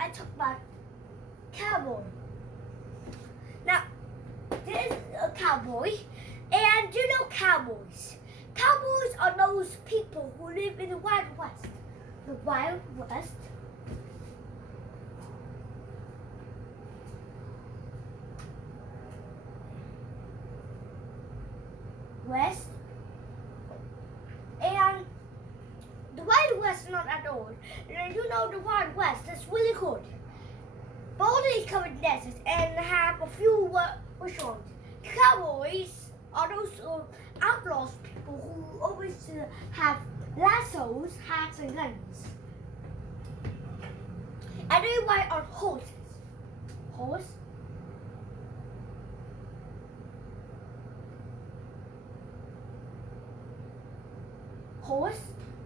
I talk about cowboy. Now, there is a cowboy, and you know cowboys. Cowboys are those people who live in the Wild West. The Wild West. West. And the Wild West is not at all. You know the Wild West is really good. Boulder is covered in deserts and have a few restaurants. Cowboys are those outlaws people who always have lassos, hats, and guns. And they ride on horses. Horse. Horse.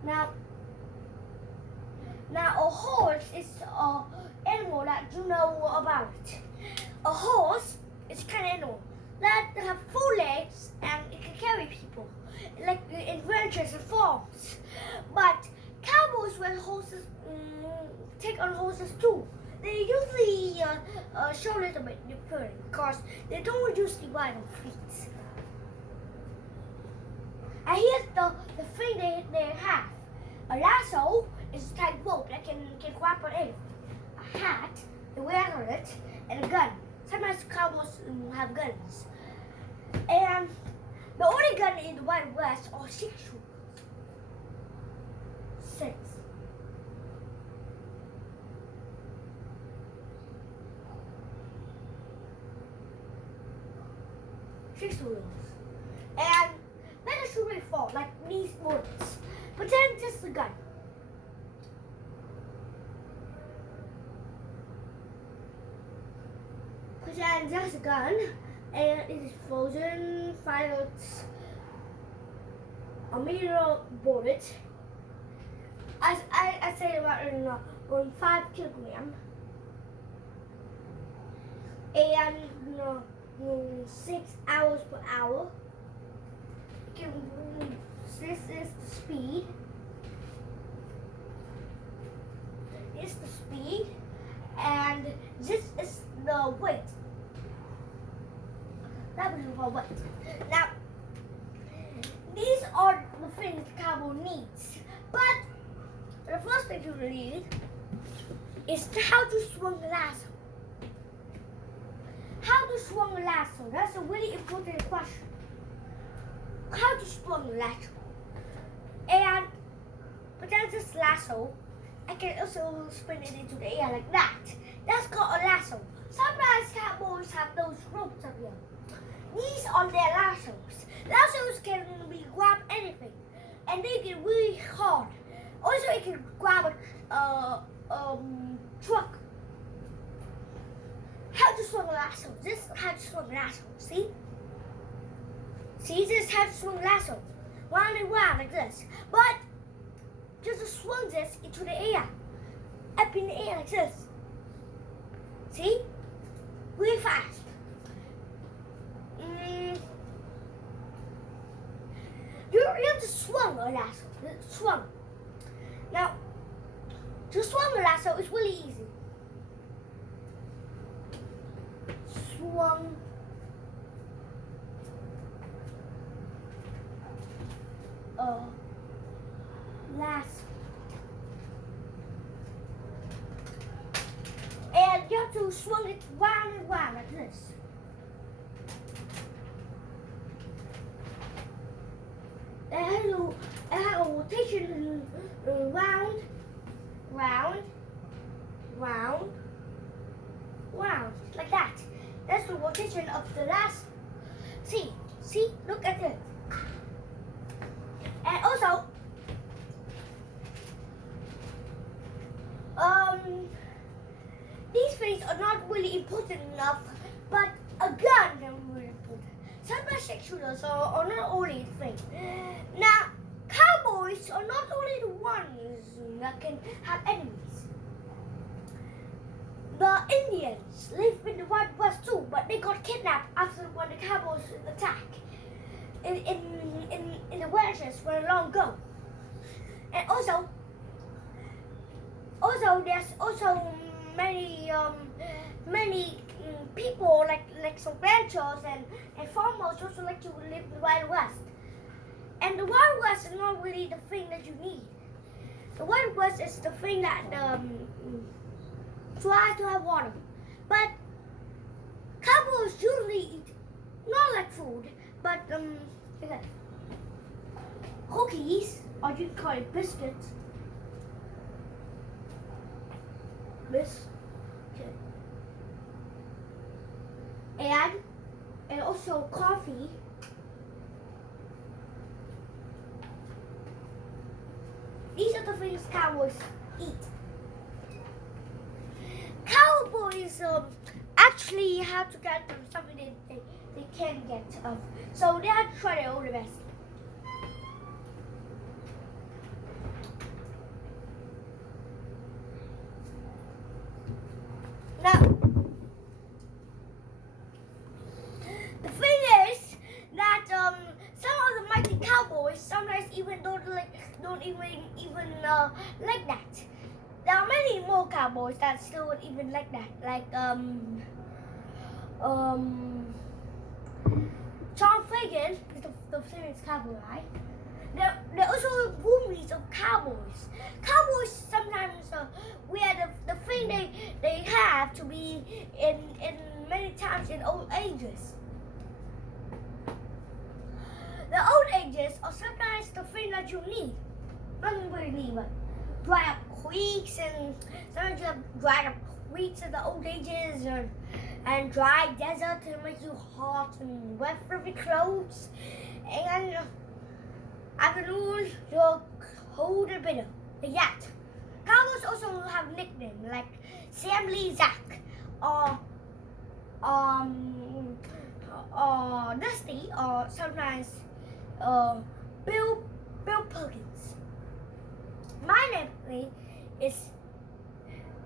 Now a horse is an animal that you know about. A horse is a kind of animal that have 4 legs and it can carry people, like in ranches and farms. But cowboys wear horses, take on horses too. They usually show a little bit different because they don't usually ride on feet. And here's the thing they have. A lasso is a type rope that can grab on anything. A hat, they wear on it, and a gun. Sometimes cowboys have guns. And the only gun in the Wild West are 6 shooters. 6. Six shooters. And let the shooter fall like these bullets. But then just a gun. Pretend just a gun, and it is frozen, fires a meter bullet. I say about 5 kilograms, and 6 hours per hour. This is the speed. This is the speed, and this is the weight. That was the weight. Now, these are the things the cowboy needs. But the first thing you need is how to swing the lasso. How to swing the lasso? That's a really important question. How to swing the lasso? And but that's this lasso. I can also spin it into the air like that. That's called a lasso. Sometimes cowboys have those ropes up here. These are their lassos. Lassos can be grab anything, and they get really hard. Also, it can grab a truck. How to swing a lasso? This is how to swing a lasso. See? See, this is how to swing a lasso. Round and round like this. But just to swing this into the air. Up in the air like this. See? Really fast. You have to swing a lasso. Swing. Now, to swing a lasso is really easy. Swung. Lasso. And you have to swing it round and round like this. It has a rotation round, round, round, round, like that. That's the rotation of the lasso. See, look at it. And also, these things are not really important enough, but a gun is really important. Sometimes 6 shooters are not only the thing. Now, cowboys are not only the ones that can have enemies. The Indians live in the Wild West too, but they got kidnapped after when the cowboys attacked in the ranches where long ago. And also there's also many people like some ranchers and farmers also like to live in the Wild West. And the Wild West is not really the thing that you need. The Wild West is the thing that try to have water. But cowboys usually eat not like food, but cookies, or you can call it biscuits. And also coffee. These are the things cowboys eat. Cowboys actually have to get something they can get. So they have to try their own best. Now, the thing is that some of the mighty cowboys sometimes even don't even like that. There are many more cowboys that still don't even like that, like John Fagan is the famous cowboy, right? There are also movies of cowboys. Cowboys sometimes wear the thing they have to be in many times in old ages. The old ages are sometimes the thing that you need. Not really need, but dry up creeks, and sometimes you have dried up creeks in the old ages, and dry desert to make you hot and wet for your clothes. And afternoon, you're cold and bitter. Yet, cowboys also have nicknames like Sam Lee Zack, or Dusty, or sometimes Bill Perkins. My name is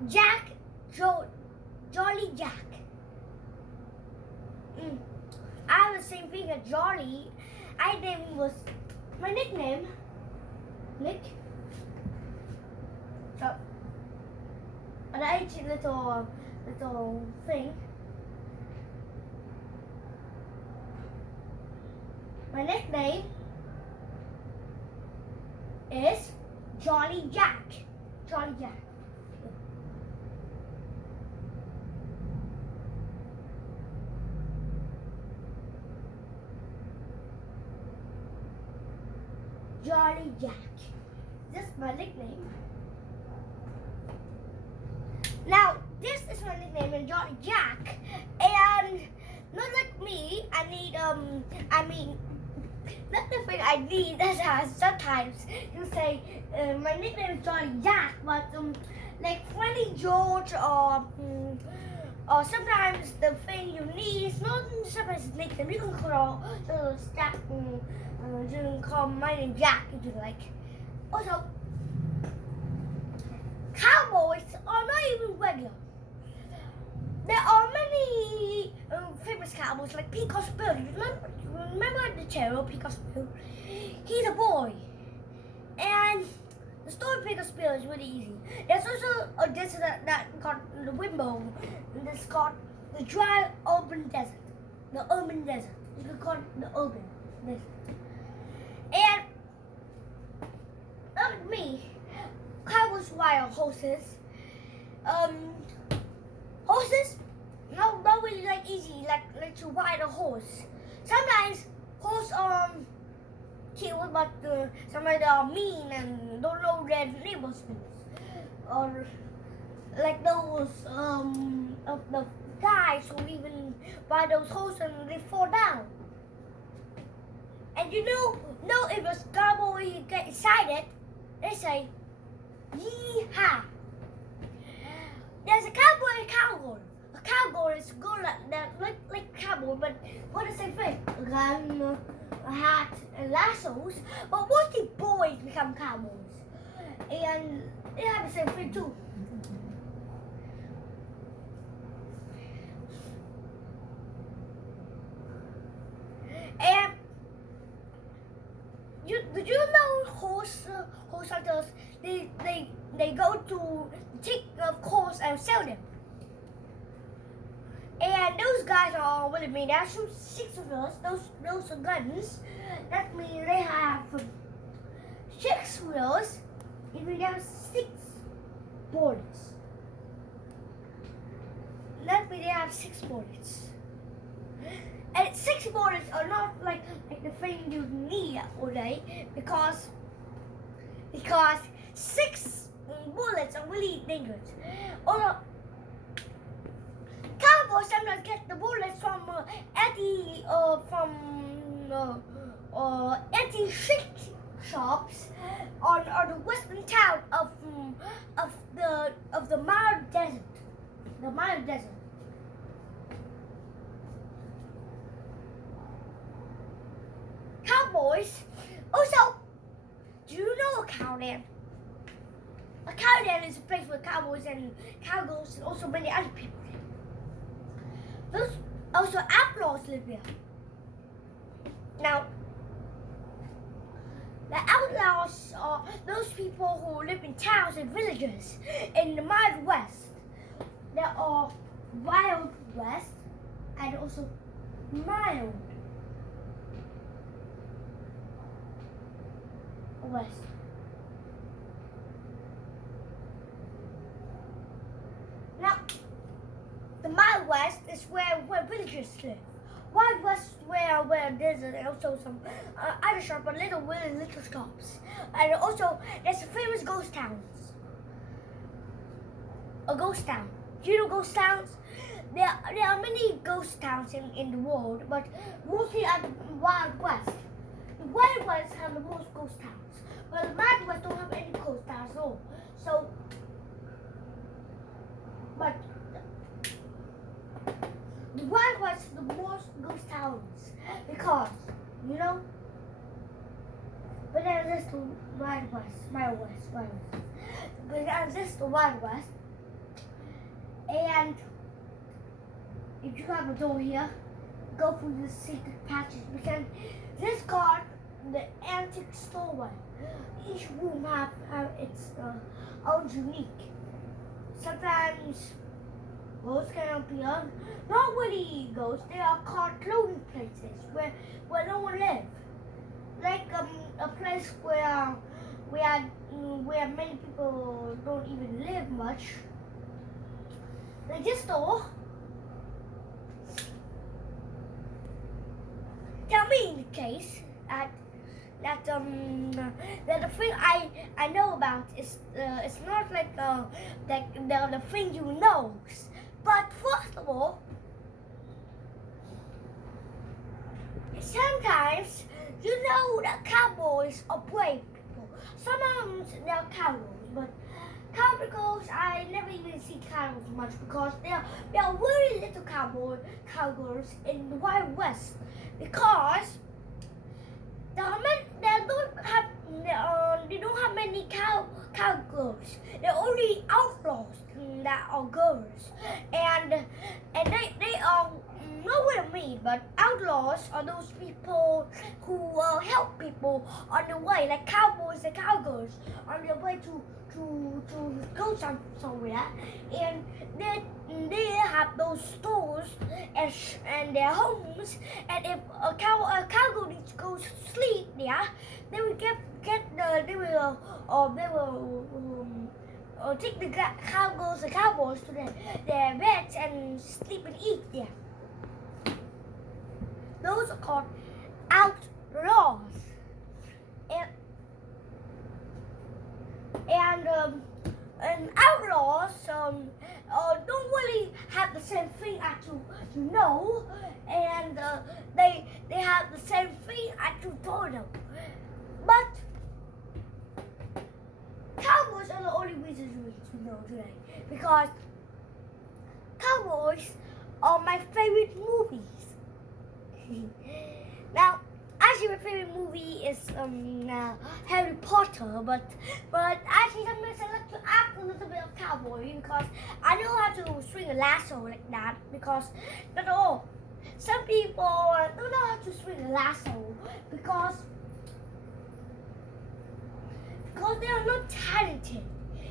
Jack Jolly Jack. I have the same thing as Jolly. My nickname, Nick. So, an ancient little thing. My nickname is Jolly Jack. Jolly Jack. Jolly Jack. That's my nickname. Now, this is my nickname, and Jolly Jack. And not like me, not the thing I need. Sometimes you say my nickname is Jolly Jack, but like Funny George, or sometimes the thing you need is not sometimes nickname. You can call Jack. You can call my name Jack if you like. Also, cowboys are not even regular. There are many famous cowboys like Peacock's Bill. You remember the terrier Peacock's Bill? He's a boy. And the story of Peacock's Bill is really easy. There's also a desert that got the Wimbo. And it's called the dry urban desert. The urban desert. You can call it the urban desert. And like me, cowboys ride horses. Horses, not really like easy, like to ride a horse. Sometimes horses are cute, but sometimes they are mean and don't know their neighbors' names. Or like those of the guys who even ride those horses and they fall down. And you know if a cowboy get excited, they say, "Yee-haw." There's a cowboy and a cowgirl. A cowgirl is a girl like cowboy, but what the same thing? A gun, a hat, and lassos. But mostly boys become cowboys, and they have the same thing too. And did you know horse hunters? They go to take course and sell them. And those guys are what it means. There are 6 of us. Those are guns. That means they have 6 wheels. It means there are 6 bullets. That means they have 6 bullets. And 6 bullets are not like the thing you need all day because 6 bullets are really dangerous. Although Cowboy sometimes get the bullets from anti-ship shops on the western town of the mild desert. The mild desert. Cowboys. Also, do you know a cowden? A cowden is a place where cowboys and cowgirls and also many other people live. Those also outlaws live here. Now, the outlaws are those people who live in towns and villages in the Wild West. There are Wild West and also Mild West. Now, the Mild West is where villagers live. Wild West where there's also some other shops, but little shops. And also there's a famous ghost towns. A ghost town. Do you know ghost towns? There are many ghost towns in the world, but mostly at the Wild West. The Wild West have the most ghost towns, but the Wild West don't have any ghost towns at all. So, but the Wild West is the most ghost towns because, you know, but then there's the Wild West. But then there's the Wild West, and if you have a door here, go through the secret passage because this called the antique storeroom. Each room have its own unique. Sometimes ghosts can appear. Not really ghosts. They are called clothing places where no one lives. Like a place where many people don't even live much. Like this door. Tell me in the case that the thing I know about is it's not like the thing you know. But first of all, sometimes you know that cowboys are brave people. Sometimes they are cowboys, but cowgirls I never even see cowgirls much because there are very little cowgirls in the Wild West because they don't have many cowgirls. They're only outlaws that are girls, and they are not what I mean. But outlaws are those people who help people on the way, like cowboys and cowgirls on their way to go somewhere, and they have those stores and their homes. And if a cowgirl needs to go to sleep there, they will take the cowgirls and cowboys to their beds and sleep and eat there. Those are called outlaws. And outlaws don't really have the same thing as you know, and they have the same thing as you don't know. But cowboys are the only reasons you need to know today because cowboys are my favorite movies. Now, actually, my favorite movie is Harry Potter, but actually sometimes I like to act a little bit of cowboy because I know how to swing a lasso like that. Because not all, some people don't know how to swing a lasso because they are not talented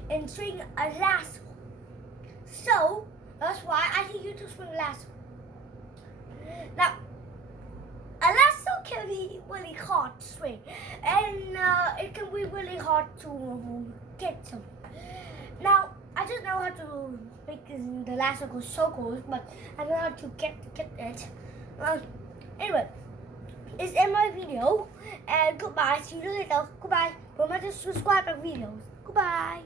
in swinging a lasso. That's why I think you to swing a lasso. Now, a lasso can be really hard to swing, and it can be really hard to get some. Now, I just know how to make the lasso go circles, but I don't know how to get it. Anyway, it's in my video, and goodbye. See you later. Goodbye. Remember to subscribe my videos. Goodbye.